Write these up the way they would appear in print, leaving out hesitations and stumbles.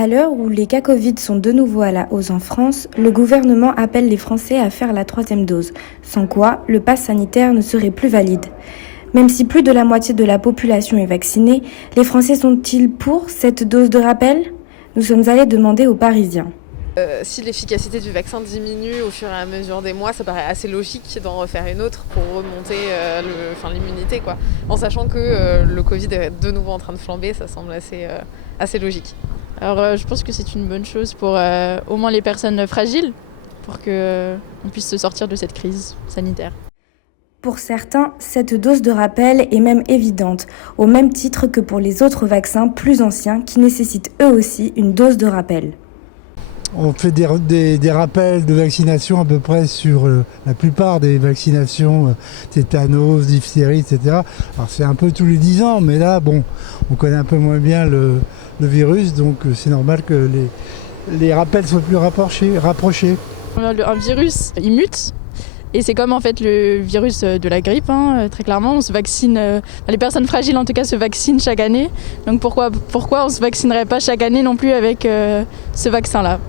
À l'heure où les cas Covid sont de nouveau à la hausse en France, le gouvernement appelle les Français à faire la 3e dose, sans quoi le pass sanitaire ne serait plus valide. Même si plus de la moitié de la population est vaccinée, les Français sont-ils pour cette dose de rappel ? Nous sommes allés demander aux Parisiens. Si l'efficacité du vaccin diminue au fur et à mesure des mois, ça paraît assez logique d'en refaire une autre pour remonter l'immunité, quoi. En sachant que le Covid est de nouveau en train de flamber, ça semble assez logique. Alors je pense que c'est une bonne chose pour au moins les personnes fragiles, pour qu'on puisse se sortir de cette crise sanitaire. Pour certains, cette dose de rappel est même évidente, au même titre que pour les autres vaccins plus anciens qui nécessitent eux aussi une dose de rappel. On fait des rappels de vaccination à peu près sur la plupart des vaccinations, tétanos, diphtérie, etc. Alors c'est un peu tous les 10 ans, mais là, bon, on connaît un peu moins bien le virus, donc c'est normal que les rappels soient plus rapprochés. Un virus, il mute. Et c'est comme en fait le virus de la grippe, très clairement. On se vaccine, les personnes fragiles en tout cas se vaccinent chaque année. Donc pourquoi on ne se vaccinerait pas chaque année non plus avec ce vaccin-là ?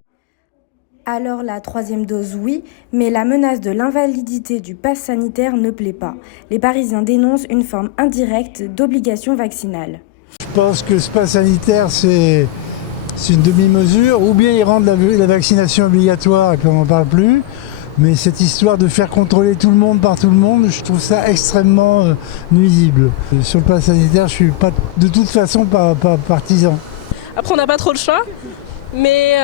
Alors la 3e dose, oui, mais la menace de l'invalidité du pass sanitaire ne plaît pas. Les Parisiens dénoncent une forme indirecte d'obligation vaccinale. Je pense que ce pass sanitaire, c'est une demi-mesure. Ou bien ils rendent la vaccination obligatoire et puis on n'en parle plus. Mais cette histoire de faire contrôler tout le monde par tout le monde, je trouve ça extrêmement nuisible. Sur le pass sanitaire, je ne suis pas de toute façon pas partisan. Après, on n'a pas trop le choix. Mais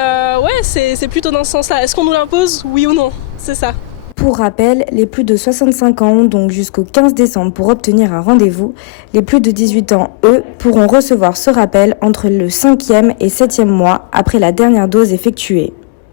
ouais, c'est plutôt dans ce sens-là. Est-ce qu'on nous l'impose, oui ou non ? C'est ça. Pour rappel, les plus de 65 ans ont donc jusqu'au 15 décembre pour obtenir un rendez-vous. Les plus de 18 ans, eux, pourront recevoir ce rappel entre le 5e et 7e mois après la dernière dose effectuée.